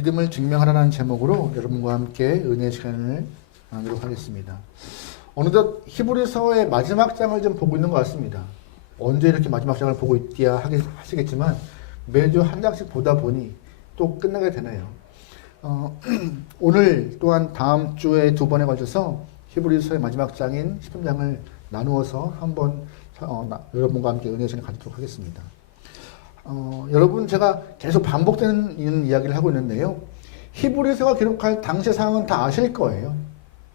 믿음을 증명하라는 제목으로 여러분과 함께 은혜의 시간을 나누도록 하겠습니다. 어느덧 히브리서의 마지막 장을 좀 보고 있는 것 같습니다. 언제 이렇게 마지막 장을 보고 있디야 하시겠지만 매주 한 장씩 보다 보니 또 끝나게 되네요. 오늘 또한 다음 주에 두 번에 걸쳐서 히브리서의 마지막 장인 10장을 나누어서 한번 여러분과 함께 은혜의 시간을 가지도록 하겠습니다. 여러분, 제가 계속 반복되는 이야기를 하고 있는데요. 히브리서가 기록할 당시의 상황은 다 아실 거예요.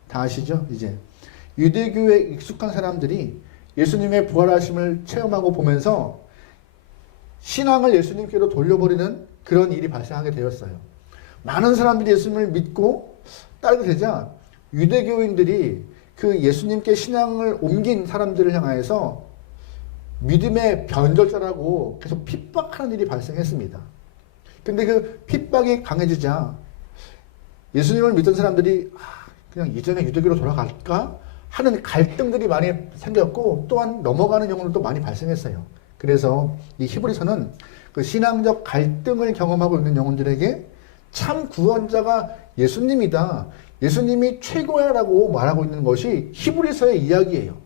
다 아시죠? 이제 유대교에 익숙한 사람들이 예수님의 부활하심을 체험하고 보면서 신앙을 예수님께로 돌려버리는 그런 일이 발생하게 되었어요. 많은 사람들이 예수님을 믿고 따르게 되자 유대교인들이 그 예수님께 신앙을 옮긴 사람들을 향하여서 믿음의 변절자라고 계속 핍박하는 일이 발생했습니다. 근데 그 핍박이 강해지자 예수님을 믿던 사람들이 그냥 이전에 유대교로 돌아갈까 하는 갈등들이 많이 생겼고, 또한 넘어가는 경우도 많이 발생했어요. 그래서 이 히브리서는 그 신앙적 갈등을 경험하고 있는 영혼들에게 참 구원자가 예수님이다, 예수님이 최고야라고 말하고 있는 것이 히브리서의 이야기예요.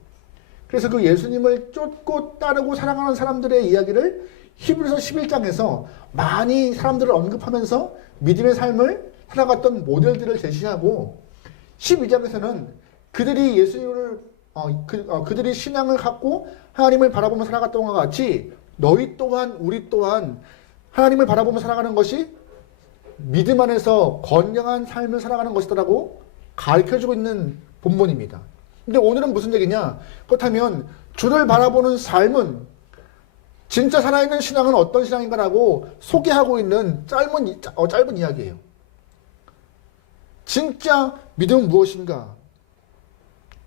그래서 그 예수님을 쫓고 따르고 사랑하는 사람들의 이야기를 히브리서 11장에서 많이 사람들을 언급하면서 믿음의 삶을 살아갔던 모델들을 제시하고, 12장에서는 그들이 예수님을 그들이 신앙을 갖고 하나님을 바라보며 살아갔던 것과 같이 너희 또한 우리 또한 하나님을 바라보며 살아가는 것이 믿음 안에서 건강한 삶을 살아가는 것이다라고 가르쳐주고 있는 본문입니다. 근데 오늘은 무슨 얘기냐? 그렇다면 주를 바라보는 삶은, 진짜 살아있는 신앙은 어떤 신앙인가라고 소개하고 있는 짧은 이야기예요. 진짜 믿음은 무엇인가?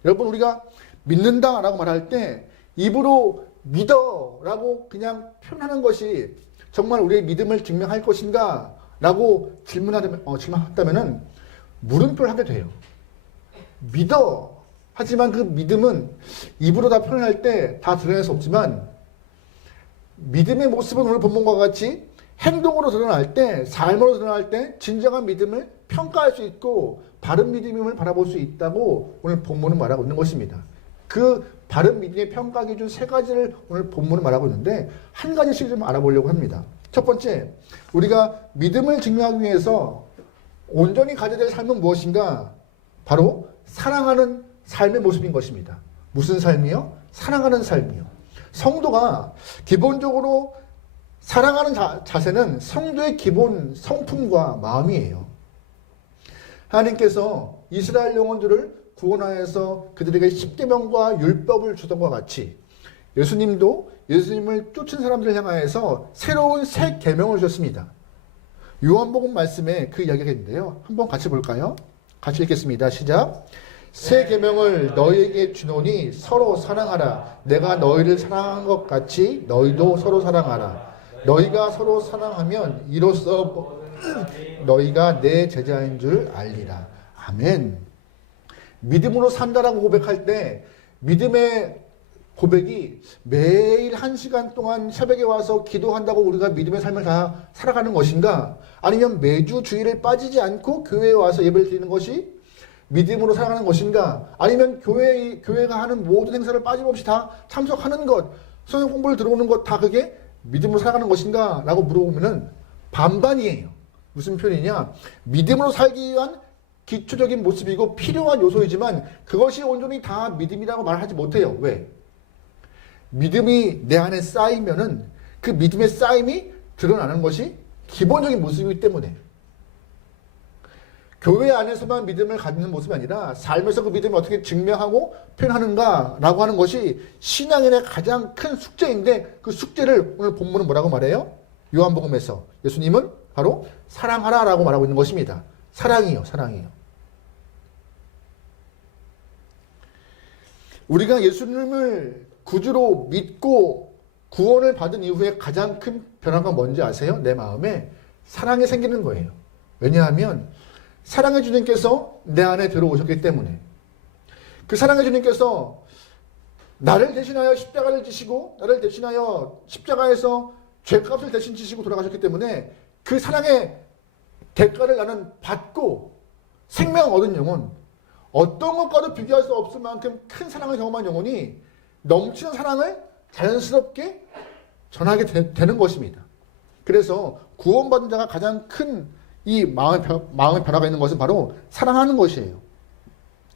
여러분, 우리가 믿는다라고 말할 때 입으로 믿어라고 그냥 표현하는 것이 정말 우리의 믿음을 증명할 것인가? 라고 질문한다면 물음표를 하게 돼요. 믿어. 하지만 그 믿음은 입으로 다 표현할 때 다 드러낼 수 없지만, 믿음의 모습은 오늘 본문과 같이 행동으로 드러날 때, 삶으로 드러날 때 진정한 믿음을 평가할 수 있고 바른 믿음임을 바라볼 수 있다고 오늘 본문은 말하고 있는 것입니다. 그 바른 믿음의 평가 기준 세 가지를 오늘 본문은 말하고 있는데, 한 가지씩 좀 알아보려고 합니다. 첫 번째, 우리가 믿음을 증명하기 위해서 온전히 가져야 될 삶은 무엇인가? 바로 사랑하는 삶의 모습인 것입니다. 무슨 삶이요? 사랑하는 삶이요. 성도가 기본적으로 사랑하는 자세는 성도의 기본 성품과 마음이에요. 하나님께서 이스라엘 영혼들을 구원하여서 그들에게 십계명과 율법을 주던 것과 같이 예수님도 예수님을 쫓은 사람들을 향하여서 새로운 새 계명을 주셨습니다. 요한복음 말씀에 그 이야기가 있는데요. 한번 같이 볼까요? 같이 읽겠습니다. 시작. 새 계명을 너희에게 주노니 서로 사랑하라. 내가 너희를 사랑한 것 같이 너희도 서로 사랑하라. 너희가 서로 사랑하면 이로써 너희가 내 제자인 줄 알리라. 아멘. 믿음으로 산다라고 고백할 때 믿음의 고백이 매일 1시간 동안 새벽에 와서 기도한다고 우리가 믿음의 삶을 다 살아가는 것인가? 아니면 매주 주일에 빠지지 않고 교회에 와서 예배를 드리는 것이 믿음으로 살아가는 것인가? 아니면 교회가 하는 모든 행사를 빠짐없이 다 참석하는 것, 성경 공부를 들어오는 것 다 그게 믿음으로 살아가는 것인가? 라고 물어보면은 반반이에요. 무슨 표현이냐? 믿음으로 살기 위한 기초적인 모습이고 필요한 요소이지만 그것이 온전히 다 믿음이라고 말하지 못해요. 왜? 믿음이 내 안에 쌓이면은 그 믿음의 쌓임이 드러나는 것이 기본적인 모습이기 때문에, 교회 안에서만 믿음을 갖는 모습이 아니라 삶에서 그 믿음을 어떻게 증명하고 표현하는가라고 하는 것이 신앙인의 가장 큰 숙제인데, 그 숙제를 오늘 본문은 뭐라고 말해요? 요한복음에서 예수님은 바로 사랑하라라고 말하고 있는 것입니다. 사랑이요, 사랑이요. 우리가 예수님을 구주로 믿고 구원을 받은 이후에 가장 큰 변화가 뭔지 아세요? 내 마음에 사랑이 생기는 거예요. 왜냐하면 사랑의 주님께서 내 안에 들어오셨기 때문에, 그 사랑의 주님께서 나를 대신하여 십자가를 지시고 나를 대신하여 십자가에서 죄값을 대신 지시고 돌아가셨기 때문에 그 사랑의 대가를 나는 받고 생명을 얻은 영혼, 어떤 것과도 비교할 수 없을 만큼 큰 사랑을 경험한 영혼이 넘치는 사랑을 자연스럽게 전하게 되는 것입니다. 그래서 구원받은 자가 가장 큰 이 마음의 변화가 있는 것은 바로 사랑하는 것이에요.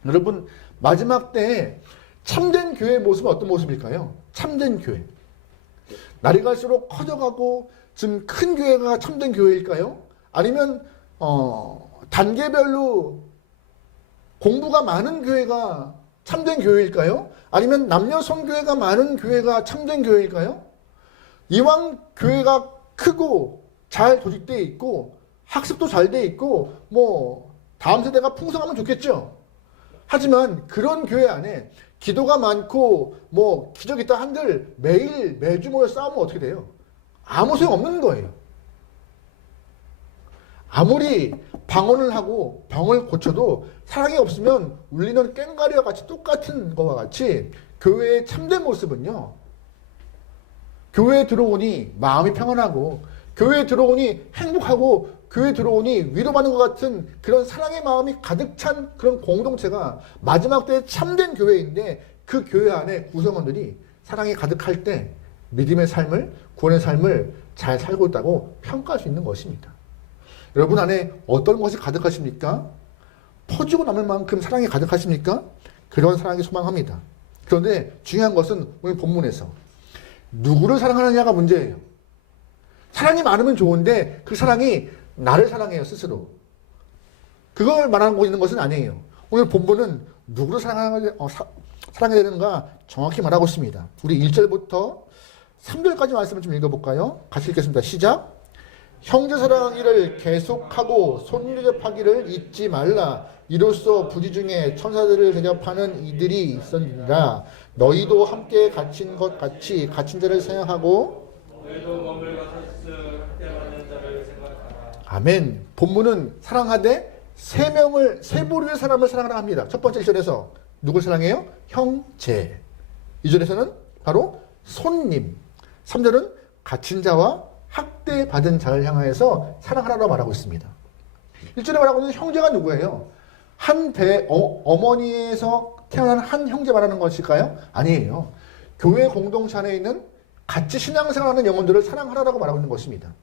여러분, 마지막 때에 참된 교회의 모습은 어떤 모습일까요? 참된 교회. 날이 갈수록 커져가고 좀 큰 교회가 참된 교회일까요? 아니면 단계별로 공부가 많은 교회가 참된 교회일까요? 아니면 남녀 성교회가 많은 교회가 참된 교회일까요? 이왕 교회가 크고 잘 조직되어 있고 학습도 잘 돼 있고 다음 세대가 풍성하면 좋겠죠. 하지만 그런 교회 안에 기도가 많고 기적이 있다 한들 매주 모여 싸우면 어떻게 돼요? 아무 소용 없는 거예요. 아무리 방언을 하고 병을 고쳐도 사랑이 없으면 울리는 꽹과리와 같이 똑같은 것과 같이 교회의 참된 모습은요, 교회에 들어오니 마음이 평안하고 교회에 들어오니 행복하고 교회에 들어오니 위로받는 것 같은 그런 사랑의 마음이 가득 찬 그런 공동체가 마지막 때의 참된 교회인데, 그 교회 안에 구성원들이 사랑이 가득할 때 믿음의 삶을, 구원의 삶을 잘 살고 있다고 평가할 수 있는 것입니다. 여러분 안에 어떤 것이 가득하십니까? 퍼지고 남을 만큼 사랑이 가득하십니까? 그런 사랑이 소망합니다. 그런데 중요한 것은 오늘 본문에서 누구를 사랑하느냐가 문제예요. 사랑이 많으면 좋은데 그 사랑이 나를 사랑해요, 스스로. 그걸 말하고 있는 것은 아니에요. 오늘 본문은 누구를 사랑해야 되는가 정확히 말하고 있습니다. 우리 1절부터 3절까지 말씀을 좀 읽어볼까요? 같이 읽겠습니다. 시작. 형제 사랑하기를 계속하고 손대접하기를 잊지 말라. 이로써 부지 중에 천사들을 대접하는 이들이 있었느니라. 너희도 함께 갇힌 것 같이 갇힌 자를 생각하고 너희도 머물러 함께 받는 자를 생각하라. 아멘. 본문은 사랑하되 세 부류의 사람을 사랑하라 합니다. 첫 번째 1절에서 누굴 사랑해요? 형제. 2절에서는 바로 손님. 3절은 갇힌 자와 학대받은 자를 향하여서 사랑하라고 말하고 있습니다. 1절에 말하고 있는 형제가 누구예요? 어머니에서 태어난 한 형제 말하는 것일까요? 아니에요. 교회 공동체 안에 있는 같이 신앙생활하는 영혼들을 사랑하라고 말하고 있는 것입니다.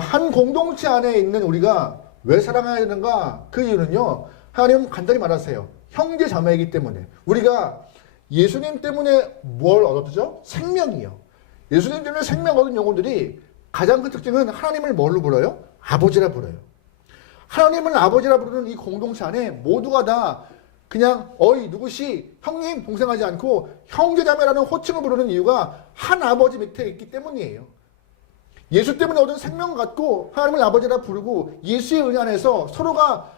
한 공동체 안에 있는 우리가 왜 사랑해야 되는가? 그 이유는요, 하나님은 간단히 말하세요. 형제 자매이기 때문에. 우리가 예수님 때문에 뭘 얻었죠? 생명이요. 예수님 때문에 생명 얻은 영혼들이 가장 큰 특징은 하나님을 뭘로 불러요? 아버지라 불러요. 하나님을 아버지라 부르는 이 공동체 안에 모두가 다 그냥 누구시 형님 동생하지 않고 형제자매라는 호칭을 부르는 이유가 한 아버지 밑에 있기 때문이에요. 예수 때문에 얻은 생명 갖고 하나님을 아버지라 부르고 예수의 은혜 안에서 서로가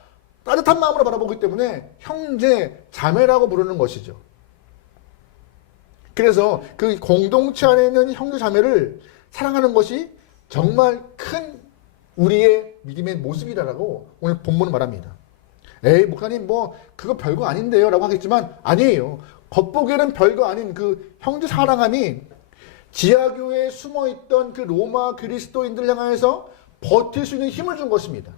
따뜻한 마음으로 바라보기 때문에 형제 자매라고 부르는 것이죠. 그래서 그 공동체 안에 있는 형제 자매를 사랑하는 것이 정말 큰 우리의 믿음의 모습이라고 오늘 본문은 말합니다. 에이 목사님 그거 별거 아닌데요 라고 하겠지만 아니에요. 겉보기에는 별거 아닌 그 형제 사랑함이 지하교회에 숨어있던 그 로마 그리스도인들 향해서 버틸 수 있는 힘을 준 것입니다.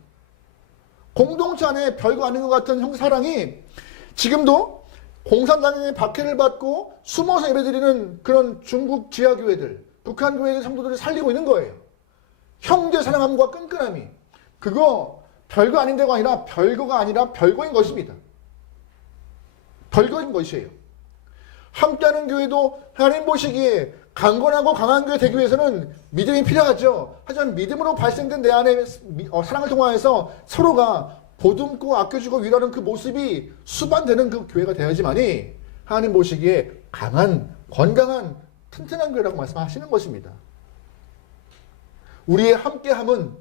공동체 안에 별거 아닌 것 같은 형제 사랑이 지금도 공산당의 박해를 받고 숨어서 예배드리는 그런 중국 지하교회들, 북한 교회의 성도들을 살리고 있는 거예요. 형제 사랑함과 끈끈함이. 그거 별거 아닌 데가 아니라 별거가 아니라 별거인 것입니다. 별거인 것이에요. 함께하는 교회도 하나님 보시기에 강건하고 강한 교회 되기 위해서는 믿음이 필요하죠. 하지만 믿음으로 발생된 내 안에 사랑을 통하여서 서로가 보듬고 아껴주고 위로하는 그 모습이 수반되는 그 교회가 되어야지만이 하나님 보시기에 강한, 건강한, 튼튼한 교회라고 말씀하시는 것입니다. 우리의 함께함은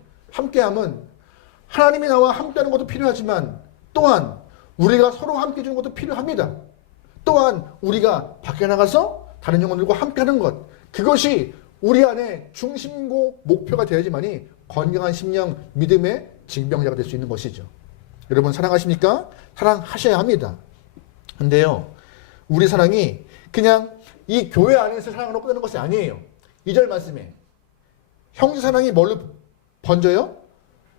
하나님이 나와 함께하는 것도 필요하지만 또한 우리가 서로 함께 해주는 것도 필요합니다. 또한 우리가 밖에 나가서 다른 영혼들과 함께하는 것, 그것이 우리 안에 중심고 목표가 되어야지만이 건강한 심령, 믿음의 징병자가 될 수 있는 것이죠. 여러분 사랑하십니까? 사랑하셔야 합니다. 근데요, 우리 사랑이 그냥 이 교회 안에서 사랑으로 끝나는 것이 아니에요. 2절 말씀에 형제 사랑이 뭘로 번져요?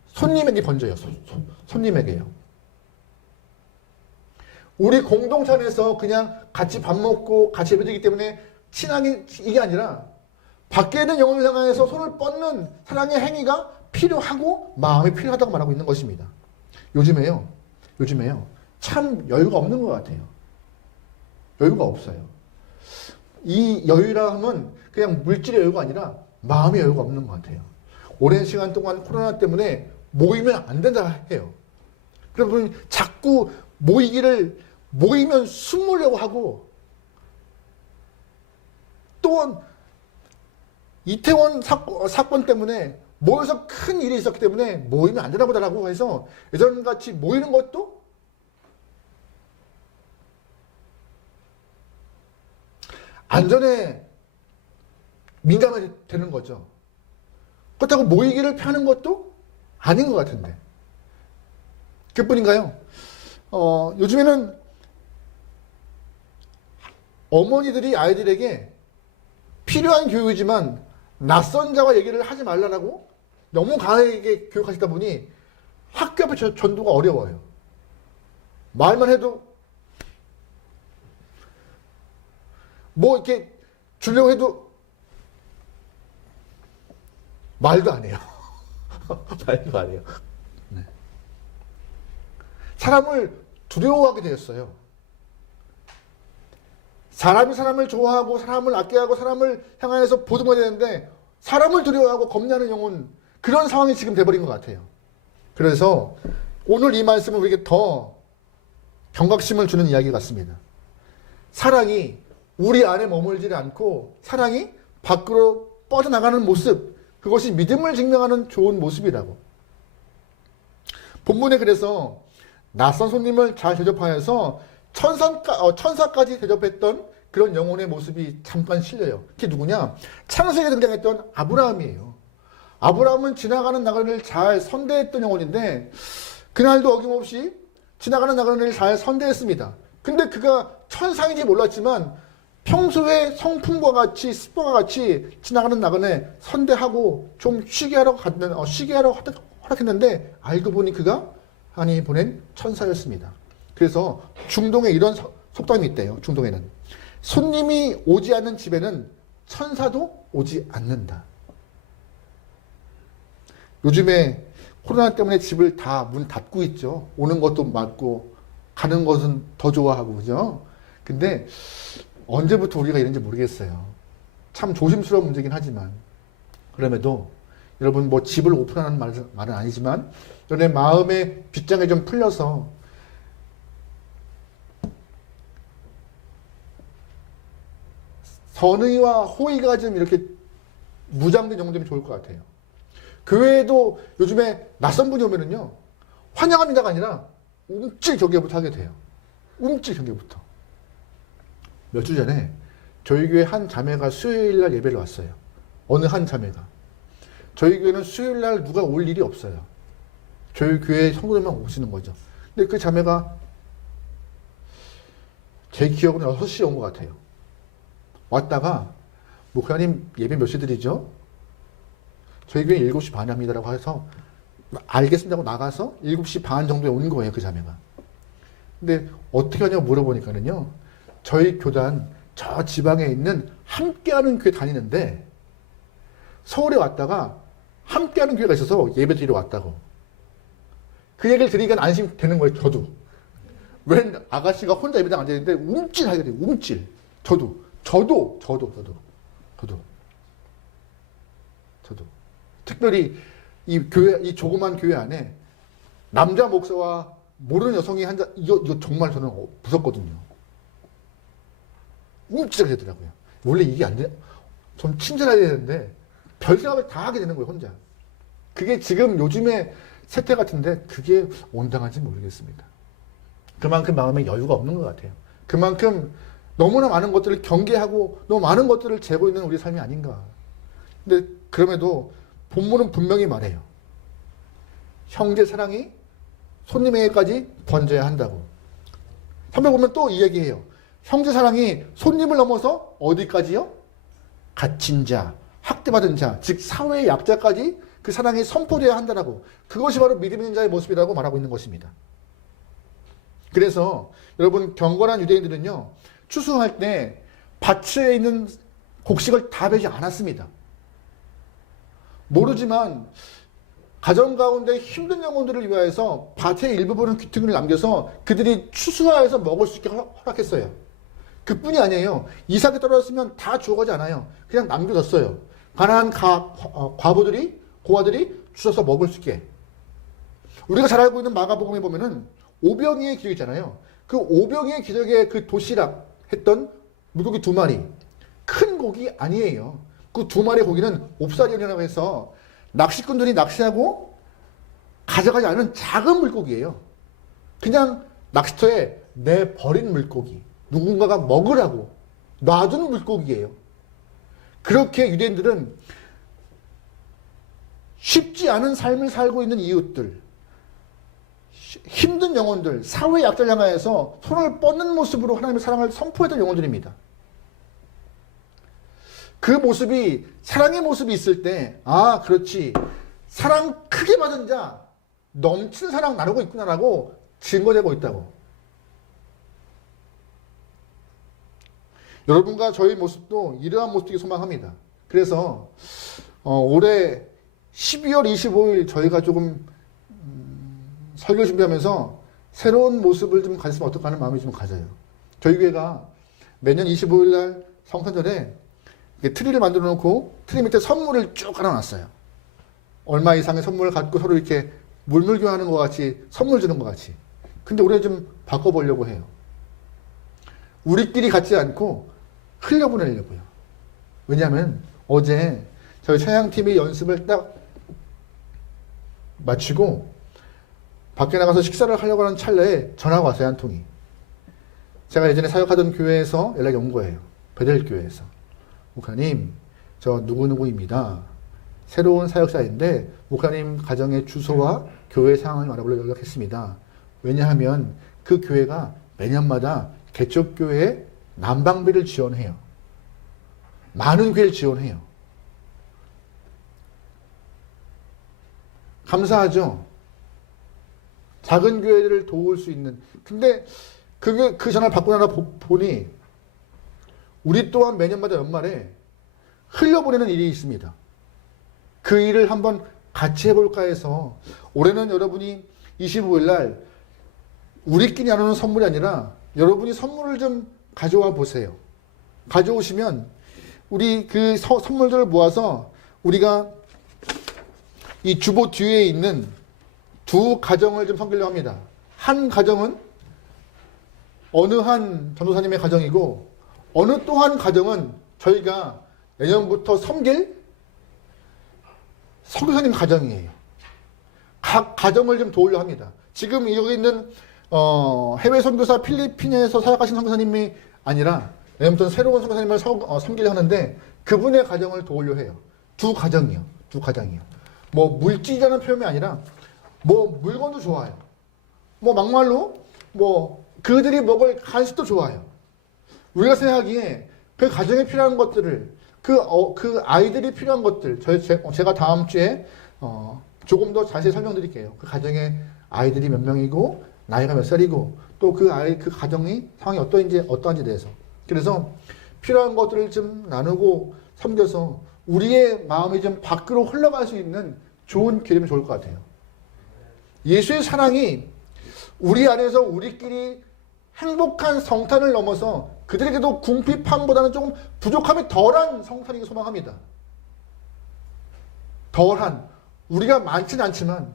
손님에게 번져요. 손님에게요. 우리 공동체 안에서 그냥 같이 밥 먹고 같이 예배드리기 때문에 친하게 이게 아니라 밖에 있는 영혼을 향해서 손을 뻗는 사랑의 행위가 필요하고 마음이 필요하다고 말하고 있는 것입니다. 요즘에요. 참 여유가 없는 것 같아요. 여유가 없어요. 이 여유라 하면 그냥 물질의 여유가 아니라 마음의 여유가 없는 것 같아요. 오랜 시간 동안 코로나 때문에 모이면 안 된다 해요. 그러면 자꾸 모이면 숨으려고 하고, 또 이태원 사건 때문에 모여서 큰 일이 있었기 때문에 모이면 안 되나 보다라고 해서 예전같이 모이는 것도 안전에 민감하게 되는 거죠. 그렇다고 모이기를 피하는 것도 아닌 것 같은데. 그뿐인가요? 요즘에는 어머니들이 아이들에게 필요한 교육이지만 낯선 자와 얘기를 하지 말라라고 너무 강하게 교육하시다 보니 학교 앞에 전도가 어려워요. 말만 해도 뭐 이렇게 주려고 해도 말도 안 해요. 말도 안 해요. 네. 사람을 두려워하게 되었어요. 사람이 사람을 좋아하고 사람을 아껴하고 사람을 향하여서 보듬어야 되는데 사람을 두려워하고 겁나는 영혼, 그런 상황이 지금 돼버린 것 같아요. 그래서 오늘 이 말씀은 우리에게 더 경각심을 주는 이야기 같습니다. 사랑이 우리 안에 머물지 않고 사랑이 밖으로 뻗어나가는 모습, 그것이 믿음을 증명하는 좋은 모습이라고. 본문에 그래서 낯선 손님을 잘 대접하여서 천사까지 대접했던 그런 영혼의 모습이 잠깐 실려요. 그게 누구냐? 창세기에 등장했던 아브라함이에요. 아브라함은 지나가는 나그네를 잘 선대했던 영혼인데 그날도 어김없이 지나가는 나그네를 잘 선대했습니다. 근데 그가 천사인지 몰랐지만 평소에 성품과 같이 습관과 같이 지나가는 나그네 선대하고 좀 쉬게 하라고 허락했는데 알고 보니 그가 하나님이 보낸 천사였습니다. 그래서 중동에 이런 속담이 있대요. 중동에는 손님이 오지 않는 집에는 천사도 오지 않는다. 요즘에 코로나 때문에 집을 다 문 닫고 있죠. 오는 것도 막고 가는 것은 더 좋아하고, 그죠? 근데 언제부터 우리가 이런지 모르겠어요. 참 조심스러운 문제긴 하지만 그럼에도 여러분 뭐 집을 오픈하는 말은 아니지만 여러분의 마음의 빗장에 좀 풀려서 선의와 호의가 좀 이렇게 무장된 정도면 좋을 것 같아요. 교회에도 요즘에 낯선 분이 오면은요, 환영합니다가 아니라 움찔 경계부터 하게 돼요. 움찔 경계부터. 몇 주 전에 저희 교회 한 자매가 수요일날 예배를 왔어요. 어느 한 자매가. 저희 교회는 수요일날 누가 올 일이 없어요. 저희 교회 성도들만 오시는 거죠. 근데 그 자매가 제 기억으로 6시에 온 것 같아요. 왔다가 목사님 예배 몇 시 드리죠? 저희 교회 7시 반에 합니다라고 해서 알겠습니다 하고 나가서 7시 반 정도에 온 거예요, 그 자매가. 근데 어떻게 하냐고 물어보니까는요, 저희 교단 저 지방에 있는 함께하는 교회 다니는데 서울에 왔다가 함께하는 교회가 있어서 예배 드리러 왔다고. 그 얘기를 들으니까 안심이 되는 거예요, 저도. 웬 아가씨가 혼자 예배당 앉아있는데 움찔하게 돼요, 움찔. 저도. 특별히 이 조그만 교회 안에 남자 목사와 모르는 여성이 이거 정말 저는 무섭거든요. 움찔하게 되더라고요. 원래 이게 안 돼. 좀 친절해야 되는데 별 생각을 다 하게 되는 거예요, 혼자. 그게 지금 요즘의 세태 같은데 그게 온당한지 모르겠습니다. 그만큼 마음에 여유가 없는 것 같아요. 그만큼 너무나 많은 것들을 경계하고 너무 많은 것들을 재고 있는 우리 삶이 아닌가. 근데 그럼에도 본문은 분명히 말해요. 형제 사랑이 손님에게까지 번져야 한다고. 3절 보면 또 이 얘기해요. 형제 사랑이 손님을 넘어서 어디까지요? 갇힌 자, 학대받은 자, 즉 사회의 약자까지 그 사랑이 선포되어야 한다라고, 그것이 바로 믿음 있는 자의 모습이라고 말하고 있는 것입니다. 그래서 여러분, 경건한 유대인들은요, 추수할 때 밭에 있는 곡식을 다 베지 않았습니다. 모르지만 가정 가운데 힘든 영혼들을 위하여서 밭의 일부분은 귀퉁이를 남겨서 그들이 추수하여서 먹을 수 있게 허락했어요. 그뿐이 아니에요. 이삭이 떨어졌으면 다 죽어가지 않아요. 그냥 남겨뒀어요. 가난한 과부들이, 고아들이 주셔서 먹을 수 있게. 우리가 잘 알고 있는 마가복음에 보면은 오병이의 기적 있잖아요. 그 오병이의 기적의 그 도시락 했던 물고기 2마리. 큰 고기 아니에요. 그 2마리 고기는 옵사리온이라고 해서 낚시꾼들이 낚시하고 가져가지 않은 작은 물고기예요. 그냥 낚시터에 내버린 물고기. 누군가가 먹으라고 놔둔 물고기예요. 그렇게 유대인들은 쉽지 않은 삶을 살고 있는 이웃들, 힘든 영혼들, 사회 약자를 향하여서 손을 뻗는 모습으로 하나님의 사랑을 선포했던 영혼들입니다. 그 모습이, 사랑의 모습이 있을 때, 아, 그렇지, 사랑 크게 받은 자 넘치는 사랑 나누고 있구나라고 증거되고 있다고. 여러분과 저희 모습도 이러한 모습이 소망합니다. 그래서 올해 12월 25일 저희가 조금 설교 준비하면서 새로운 모습을 좀 가졌으면 어떨까 하는 마음이 좀 가져요. 저희 교회가 매년 25일 날 성탄절에 트리를 만들어 놓고 트리 밑에 선물을 쭉 깔아놨어요. 얼마 이상의 선물을 갖고 서로 이렇게 물물교환하는 것 같이, 선물 주는 것 같이. 근데 올해 좀 바꿔보려고 해요. 우리끼리 갖지 않고 흘려보내려고요. 왜냐하면 어제 저희 찬양팀이 연습을 딱 마치고 밖에 나가서 식사를 하려고 하는 찰나에 전화가 왔어요. 한 통이. 제가 예전에 사역하던 교회에서 연락이 온 거예요. 베델교회에서. 목사님, 저 누구누구입니다. 새로운 사역자인데 목사님 가정의 주소와 교회 상황을 알아보려고 연락했습니다. 왜냐하면 그 교회가 매년마다 개척교회에 난방비를 지원해요. 많은 교회를 지원해요. 감사하죠? 작은 교회를 도울 수 있는. 근데 그 전화를 받고 나서 보니 우리 또한 매년마다 연말에 흘려보내는 일이 있습니다. 그 일을 한번 같이 해볼까 해서 올해는 여러분이 25일 날 우리끼리 나누는 선물이 아니라 여러분이 선물을 좀 가져와 보세요. 가져오시면 우리 그 선물들을 모아서 우리가 이 주보 뒤에 있는 2 가정을 좀 섬기려고 합니다. 한 가정은 어느 한 전도사님의 가정이고 어느 또 한 가정은 저희가 내년부터 섬길 선교사님 가정이에요. 각 가정을 좀 도우려 합니다. 지금 여기 있는 해외 선교사 필리핀에서 사역하신 선교사님이 아니라 내년부터 새로운 선교사님을 섬기려 하는데 그분의 가정을 도우려 해요. 2 가정이요. 2 가정이요. 뭐 물질이라는 표현이 아니라 뭐 물건도 좋아요. 뭐 막말로 뭐 그들이 먹을 간식도 좋아요. 우리가 생각하기에 그 가정에 필요한 것들을 그 아이들이 필요한 것들 제가 다음 주에 조금 더 자세히 설명드릴게요. 그 가정에 아이들이 몇 명이고 나이가 몇 살이고 또 그 가정이 상황이 어떠한지 대해서. 그래서 필요한 것들을 좀 나누고 섬겨서 우리의 마음이 좀 밖으로 흘러갈 수 있는 좋은 기회면 좋을 것 같아요. 예수의 사랑이 우리 안에서 우리끼리 행복한 성탄을 넘어서 그들에게도 궁핍함보다는 조금 부족함이 덜한 성탄이기 소망합니다. 덜한. 우리가 많지는 않지만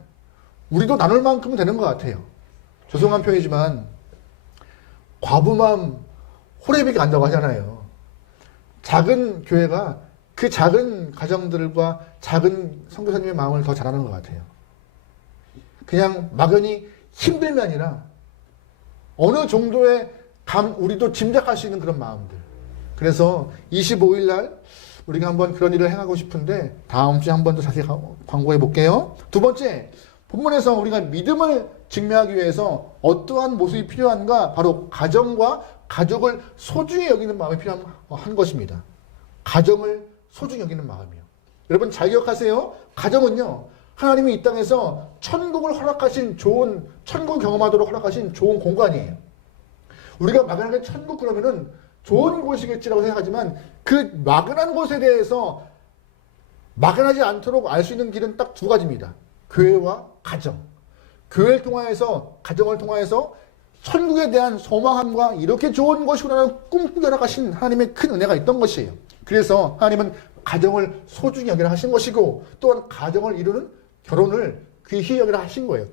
우리도 나눌 만큼은 되는 것 같아요. 죄송한 표현이지만 과부맘 호래비가 간다고 하잖아요. 작은 교회가 그 작은 가정들과 작은 선교사님의 마음을 더 잘하는 것 같아요. 그냥 막연히 힘듦이 아니라 어느 정도의 우리도 짐작할 수 있는 그런 마음들. 그래서 25일 날 우리가 한번 그런 일을 행하고 싶은데 다음 주에 한 번 더 자세히 광고해 볼게요. 2번째, 본문에서 우리가 믿음을 증명하기 위해서 어떠한 모습이 필요한가? 바로 가정과 가족을 소중히 여기는 마음이 필요한 것입니다. 가정을 소중히 여기는 마음이요. 여러분 잘 기억하세요. 가정은요, 하나님이 이 땅에서 천국을 허락하신 좋은, 천국 경험하도록 허락하신 좋은 공간이에요. 우리가 막연하게 천국 그러면은 좋은 곳이겠지라고 생각하지만 그 막연한 곳에 대해서 막연하지 않도록 알 수 있는 길은 딱 두 가지입니다. 교회와 가정. 교회를 통하여서, 가정을 통하여서 천국에 대한 소망함과 이렇게 좋은 것이구나라는 꿈꾸게 허락하신 하나님의 큰 은혜가 있던 것이에요. 그래서 하나님은 가정을 소중히 여기라 하신 것이고, 또한 가정을 이루는 결혼을 귀히 여기라 하신 거예요.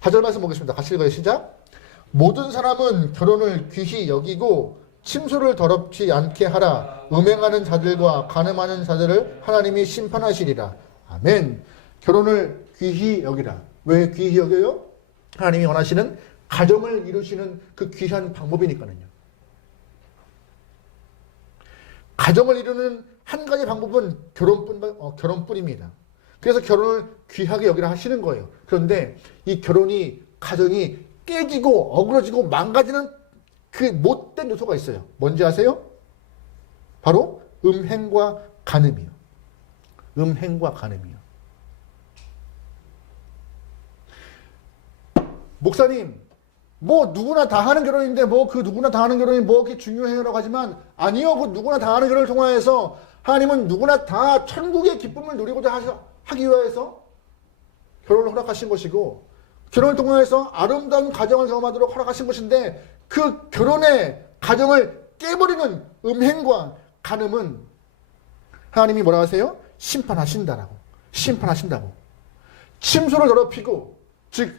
4절 말씀 보겠습니다. 같이 읽어요. 시작. 모든 사람은 결혼을 귀히 여기고 침소를 더럽지 않게 하라. 음행하는 자들과 간음하는 자들을 하나님이 심판하시리라. 아멘. 결혼을 귀히 여기라. 왜 귀히 여겨요? 하나님이 원하시는 가정을 이루시는 그 귀한 방법이니까요. 가정을 이루는 한 가지 방법은 결혼뿐입니다. 그래서 결혼을 귀하게 여기라 하시는 거예요. 그런데 이 결혼이, 가정이 깨지고 어그러지고 망가지는 그 못된 요소가 있어요. 뭔지 아세요? 바로 음행과 간음이요. 음행과 간음이요. 목사님, 뭐 누구나 다 하는 결혼인데 뭐 그 누구나 다 하는 결혼이 뭐 그렇게 중요해요라고 하지만 아니요. 그 누구나 다 하는 결혼을 통하여서 하나님은 누구나 다 천국의 기쁨을 누리고자 하기 위해서 결혼을 허락하신 것이고, 결혼을 통해서 아름다운 가정을 경험하도록 허락하신 것인데, 그 결혼의 가정을 깨버리는 음행과 간음은 하나님이 뭐라 하세요? 심판하신다라고. 심판하신다고. 침소를 더럽히고, 즉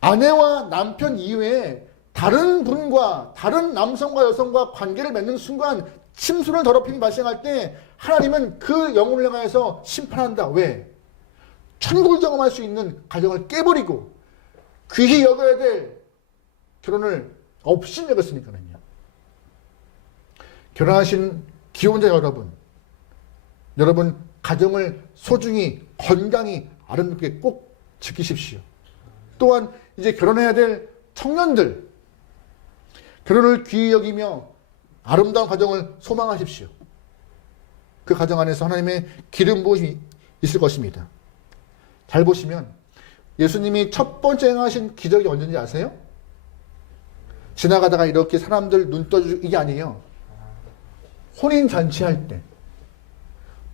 아내와 남편 이외에 다른 분과, 다른 남성과 여성과 관계를 맺는 순간 침소를 더럽힘이 발생할 때 하나님은 그 영혼을 향하여서 심판한다. 왜? 천국을 경험할 수 있는 가정을 깨버리고 귀히 여겨야 될 결혼을 없이 여겼으니까요. 결혼하신 기혼자 여러분, 가정을 소중히, 건강히, 아름답게 꼭 지키십시오. 또한 이제 결혼해야 될 청년들, 결혼을 귀히 여기며 아름다운 가정을 소망하십시오. 그 가정 안에서 하나님의 기름 부으심이 있을 것입니다. 잘 보시면 예수님이 첫 번째 행하신 기적이 언제인지 아세요? 지나가다가 이렇게 사람들 눈 떠주고, 이게 아니에요. 혼인잔치할 때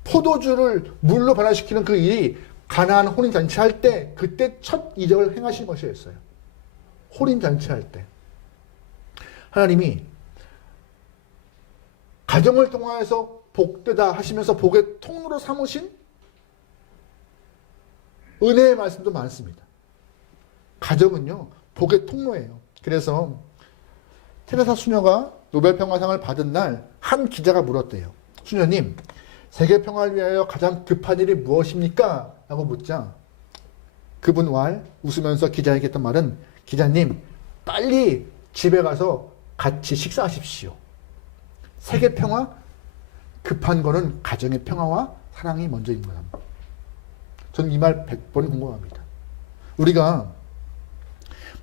포도주를 물로 변화시키는 그 일이 가나안 혼인잔치할 때, 그때 첫 이적을 행하신 것이었어요. 혼인잔치할 때 하나님이 가정을 통하여서 복되다 하시면서 복의 통로로 삼으신 은혜의 말씀도 많습니다. 가정은요, 복의 통로예요. 그래서 테레사 수녀가 노벨평화상을 받은 날 한 기자가 물었대요. 수녀님, 세계 평화를 위하여 가장 급한 일이 무엇입니까? 라고 묻자 그분 웃으면서 기자에게 했던 말은, 기자님, 빨리 집에 가서 같이 식사하십시오. 세계 평화? 급한 거는 가정의 평화와 사랑이 먼저인 거다. 저는 이 말 100번 공감합니다. 우리가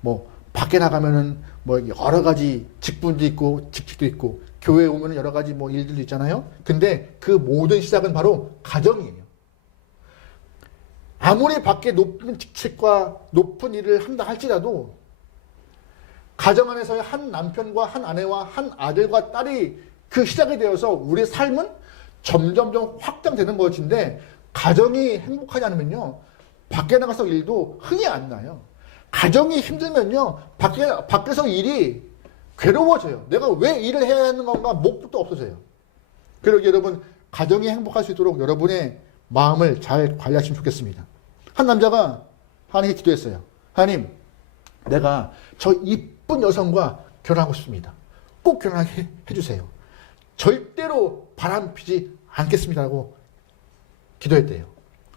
뭐 밖에 나가면은 뭐 여러 가지 직분도 있고 직책도 있고 교회에 오면은 여러 가지 뭐 일들도 있잖아요. 근데 그 모든 시작은 바로 가정이에요. 아무리 밖에 높은 직책과 높은 일을 한다 할지라도 가정 안에서의 한 남편과 한 아내와 한 아들과 딸이 그 시작이 되어서 우리의 삶은 점점점 확장되는 것인데, 가정이 행복하지 않으면요, 밖에 나가서 일도 흥이 안 나요. 가정이 힘들면요, 밖에서 일이 괴로워져요. 내가 왜 일을 해야 하는 건가 목적도 없어져요. 그리고 여러분, 가정이 행복할 수 있도록 여러분의 마음을 잘 관리하시면 좋겠습니다. 한 남자가 하나님께 기도했어요. 하나님, 내가 저 이쁜 여성과 결혼하고 싶습니다. 꼭 결혼하게 해주세요. 절대로 바람피지 않겠습니다라고 기도했대요.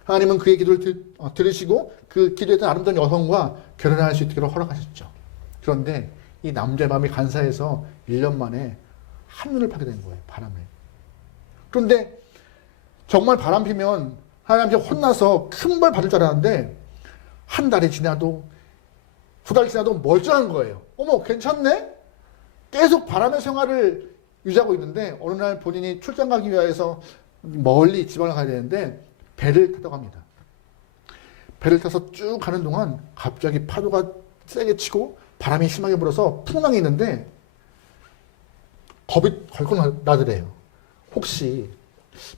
하나님은 그의 기도를 들으시고 그 기도했던 아름다운 여성과 결혼할 수 있도록 허락하셨죠. 그런데 이 남자의 마음이 간사해서 1년 만에 한눈을 파게 된 거예요. 바람에. 그런데 정말 바람피면 하나님께 혼나서 큰 벌 받을 줄 알았는데, 한 달이 지나도 2달 지나도 멀쩡한 거예요. 어머, 괜찮네? 계속 바람의 생활을 유지하고 있는데 어느 날 본인이 출장 가기 위해서 멀리 지방을 가야 되는데 배를 타다고 합니다. 배를 타서 쭉 가는 동안 갑자기 파도가 세게 치고 바람이 심하게 불어서 풍랑이 있는데 겁이 덜컥 나더래요. 혹시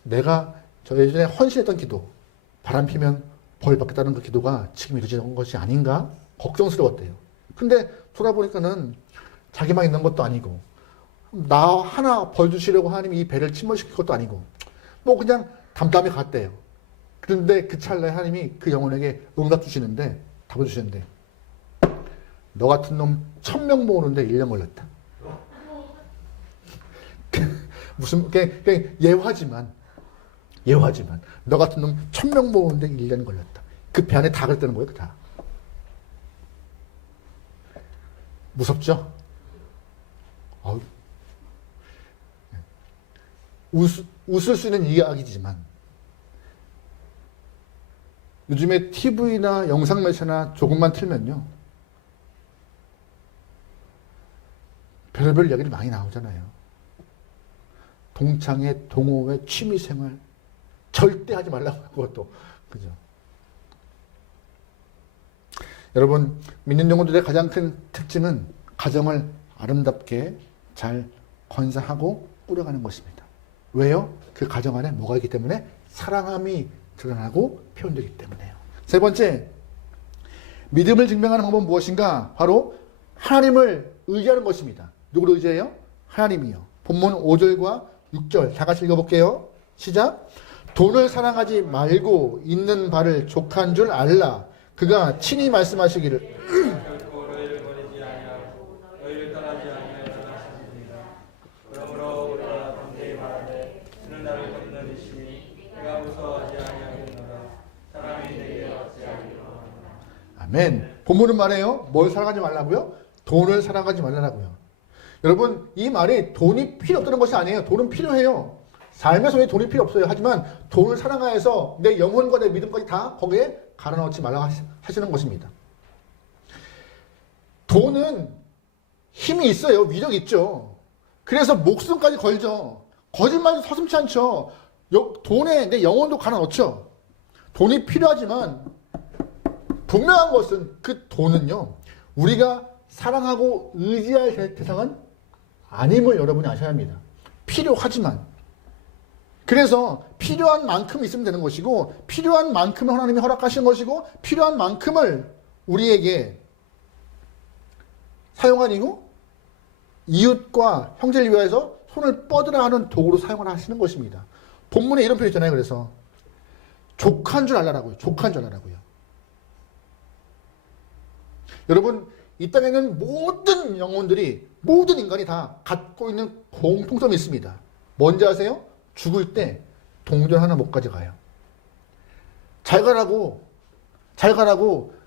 내가 저 예전에 헌신했던 기도, 바람 피면 벌 받겠다는 그 기도가 지금 이루어지는 것이 아닌가 걱정스러웠대요. 근데 돌아보니까는 자기만 있는 것도 아니고 나 하나 벌 주시려고 하나님이 이 배를 침몰시킬 것도 아니고 뭐 그냥 담담히 갔대요. 그런데 그 찰나에 하나님이 그 영혼에게 응답 주시는데, 답을 주시는데, 너 같은 놈 1000명 모으는데 1년 걸렸다. 무슨 그냥 예화지만 너 같은 놈 1000명 모으는데 1년 걸렸다. 그 배 안에 다 그랬다는 거예요. 다. 무섭죠? 웃을 수 있는 이야기지만 요즘에 TV나 영상 매체나 조금만 틀면요, 별의별 이야기들이 많이 나오잖아요. 동창회, 동호회, 취미생활 절대 하지 말라고 그것도. 그죠? 여러분, 믿는 영혼들의 가장 큰 특징은 가정을 아름답게 잘 건사하고 꾸려가는 것입니다. 왜요? 그 가정 안에 뭐가 있기 때문에? 사랑함이 드러나고 표현되기 때문에요. 세 번째, 믿음을 증명하는 방법은 무엇인가? 바로 하나님을 의지하는 것입니다. 누구를 의지해요? 하나님이요. 본문 5절과 6절 다 같이 읽어볼게요. 시작. 돈을 사랑하지 말고 있는 바를 족한 줄 알라. 그가 친히 말씀하시기를 결코 너희를 버리지 아니하고 너희를 떠나지 아니하리라 하시니라. 그러므로 우리가 담대히 말하되 주는 나를 건너리시니 내가 무서워하지 아니하겠노라. 사람이 내게 어찌하리요. 아멘. 본문은 말해요. 뭘 사랑하지 말라고요? 돈을 사랑하지 말라고요. 여러분, 이 말이 돈이 필요 없다는 것이 아니에요. 돈은 필요해요. 삶에서 왜 돈이 필요 없어요. 하지만 돈을 사랑하여서 내 영혼과 내 믿음까지 다 거기에 갈아넣지 말라고 하시는 것입니다. 돈은 힘이 있어요. 위력이 있죠. 그래서 목숨까지 걸죠. 거짓말도 서슴지 않죠. 돈에 내 영혼도 갈아넣죠. 돈이 필요하지만 분명한 것은 그 돈은요, 우리가 사랑하고 의지할 대상은 아님을 여러분이 아셔야 합니다. 필요하지만. 그래서 필요한 만큼 있으면 되는 것이고, 필요한 만큼을 하나님이 허락하시는 것이고, 필요한 만큼을 우리에게 사용한 이후 이웃과 형제를 위하여서 손을 뻗으라 하는 도구로 사용을 하시는 것입니다. 본문에 이런 표현 있잖아요. 그래서 족한 줄 알라라고요. 족한 줄 알라라고요. 여러분, 이 땅에는 모든 영혼들이, 모든 인간이 다 갖고 있는 공통점이 있습니다. 뭔지 아세요? 죽을 때 동전 하나 못 가져가요. 잘 가라고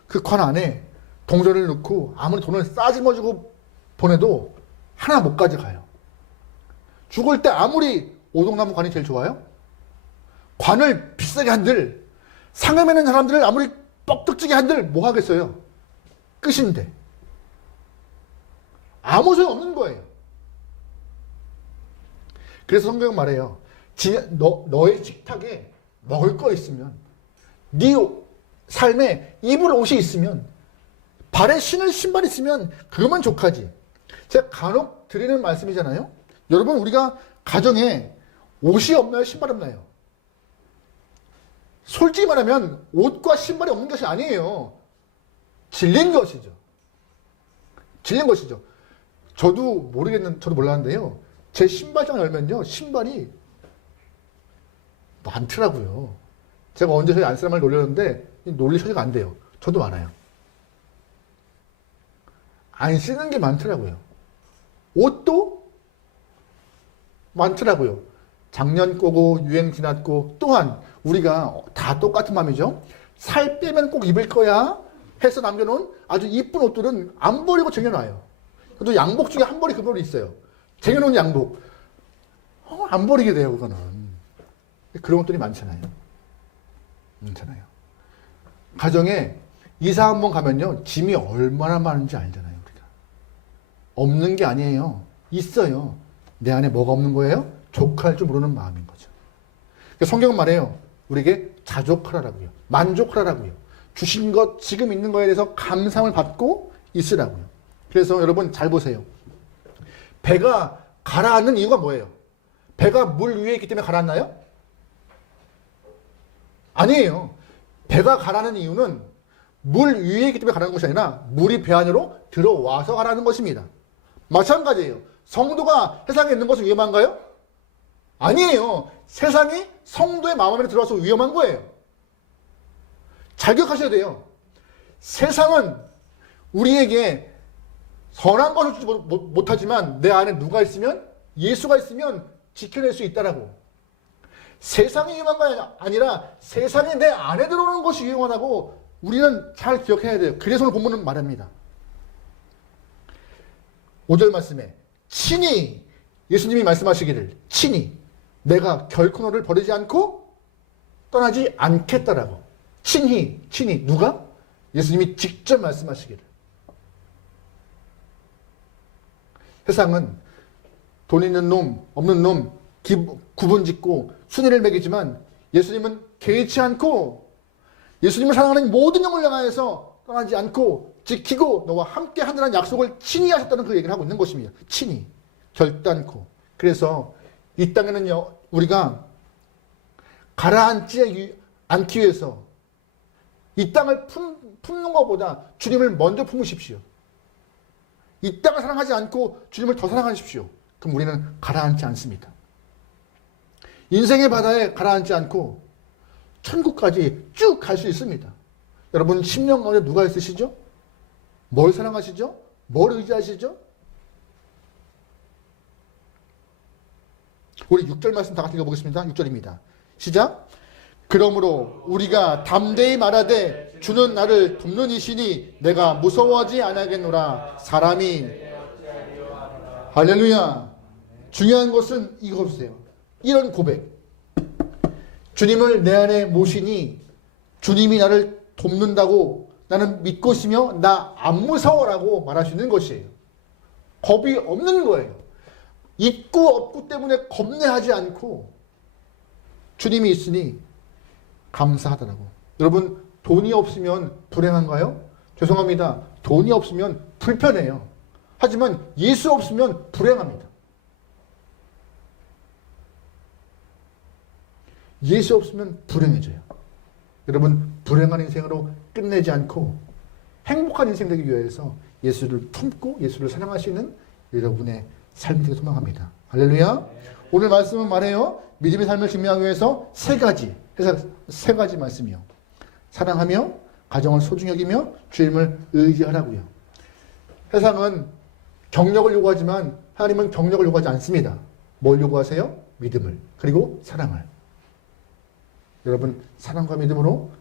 그 관 안에 동전을 넣고 아무리 돈을 싸집어주고 보내도 하나 못 가져가요. 죽을 때 아무리 오동나무 관이 제일 좋아요? 관을 비싸게 한들, 상금에는 사람들을 아무리 뻑떡지게 한들 뭐 하겠어요? 끝인데. 아무 소용 없는 거예요. 그래서 성경은 말해요. 너의 식탁에 먹을 거 있으면, 네 삶에 입을 옷이 있으면, 발에 신을 신발 있으면 그것만 족하지. 제가 간혹 드리는 말씀이잖아요. 여러분, 우리가 가정에 옷이 없나요? 신발 없나요? 솔직히 말하면 옷과 신발이 없는 것이 아니에요. 질린 것이죠. 질린 것이죠. 저도 몰랐는데요. 제 신발장 열면요, 신발이 많더라고요. 제가 언제 저희 안쓰람을 놀렸는데 놀릴 처지가 안 돼요. 저도 많아요. 안 쓰는 게 많더라고요. 옷도 많더라고요. 작년 거고 유행 지났고, 또한 우리가 다 똑같은 마음이죠. 살 빼면 꼭 입을 거야 해서 남겨놓은 아주 이쁜 옷들은 안 버리고 쟁여놔요. 또 양복 중에 한 벌이 그 벌이 있어요. 쟁여놓은 양복. 안 버리게 돼요, 그거는. 그런 것들이 많잖아요. 가정에 이사 한번 가면요, 짐이 얼마나 많은지 알잖아요, 우리가. 없는 게 아니에요. 있어요. 내 안에 뭐가 없는 거예요? 족할 줄 모르는 마음인 거죠. 그러니까 성경은 말해요. 우리에게 자족하라고요. 만족하라고요. 주신 것, 지금 있는 거에 대해서 감사함을 받고 있으라고요. 그래서 여러분 잘 보세요. 배가 가라앉는 이유가 뭐예요? 배가 물 위에 있기 때문에 가라앉나요? 아니에요. 배가 가라앉는 이유는 물 위에 있기 때문에 가라앉는 것이 아니라 물이 배 안으로 들어와서 가라앉는 것입니다. 마찬가지예요. 성도가 세상에 있는 것은 위험한가요? 아니에요. 세상이 성도의 마음 안에 들어와서 위험한 거예요. 잘 기억하셔야 돼요. 세상은 우리에게 선한 것을 주지 못하지만 내 안에 누가 있으면, 예수가 있으면 지켜낼 수 있다라고. 세상이 위험한 거 아니라 세상이 내 안에 들어오는 것이 위험하다고 우리는 잘 기억해야 돼요. 그래서 오늘 본문은 말합니다. 5절 말씀에 친히 예수님이 말씀하시기를 친히 내가 결코 너를 버리지 않고 떠나지 않겠다라고. 친히 누가? 예수님이 직접 말씀하시기를. 세상은 돈 있는 놈, 없는 놈 구분짓고 순위를 매기지만 예수님은 개의치 않고 예수님을 사랑하는 모든 영을 향하여서 떠나지 않고 지키고 너와 함께 하느라는 약속을 친히 하셨다는 그 얘기를 하고 있는 것입니다. 친히, 결단코. 그래서 이 땅에는요, 우리가 가라앉지 않기 위해서 이 땅을 품는 것보다 주님을 먼저 품으십시오. 이 땅을 사랑하지 않고 주님을 더 사랑하십시오. 그럼 우리는 가라앉지 않습니다. 인생의 바다에 가라앉지 않고 천국까지 쭉 갈 수 있습니다. 여러분 10년 가운데 누가 있으시죠? 뭘 사랑하시죠? 뭘 의지하시죠? 우리 6절 말씀 다 같이 읽어보겠습니다. 6절입니다. 시작. 그러므로 우리가 담대히 말하되 주는 나를 돕는 이시니 내가 무서워하지 아니하겠노라. 사람이 할렐루야. 중요한 것은 이거 보세요. 이런 고백. 주님을 내 안에 모시니 주님이 나를 돕는다고 나는 믿고 있으며 나 안 무서워라고 말할 수 있는 것이에요. 겁이 없는 거예요. 있고 없고 때문에 겁내하지 않고 주님이 있으니 감사하더라고. 여러분 돈이 없으면 불행한가요? 죄송합니다. 돈이 없으면 불편해요. 하지만 예수 없으면 불행합니다. 예수 없으면 불행해져요. 여러분 불행한 인생으로 끝내지 않고 행복한 인생 되기 위해서 예수를 품고 예수를 사랑할 수 있는 여러분의 삶이 되길 소망합니다. 할렐루야. 오늘 말씀은 말해요. 믿음의 삶을 증명하기 위해서 세 가지 말씀이요. 사랑하며 가정을 소중히 여기며 주님을 의지하라고요. 세상은 경력을 요구하지만 하나님은 경력을 요구하지 않습니다. 뭘 요구하세요? 믿음을. 그리고 사랑을. 여러분 사랑과 믿음으로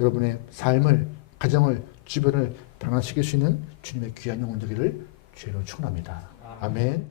여러분의 삶을, 가정을, 주변을 변화시킬 수 있는 주님의 귀한 영혼 되기를 주로 축원합니다. 아멘.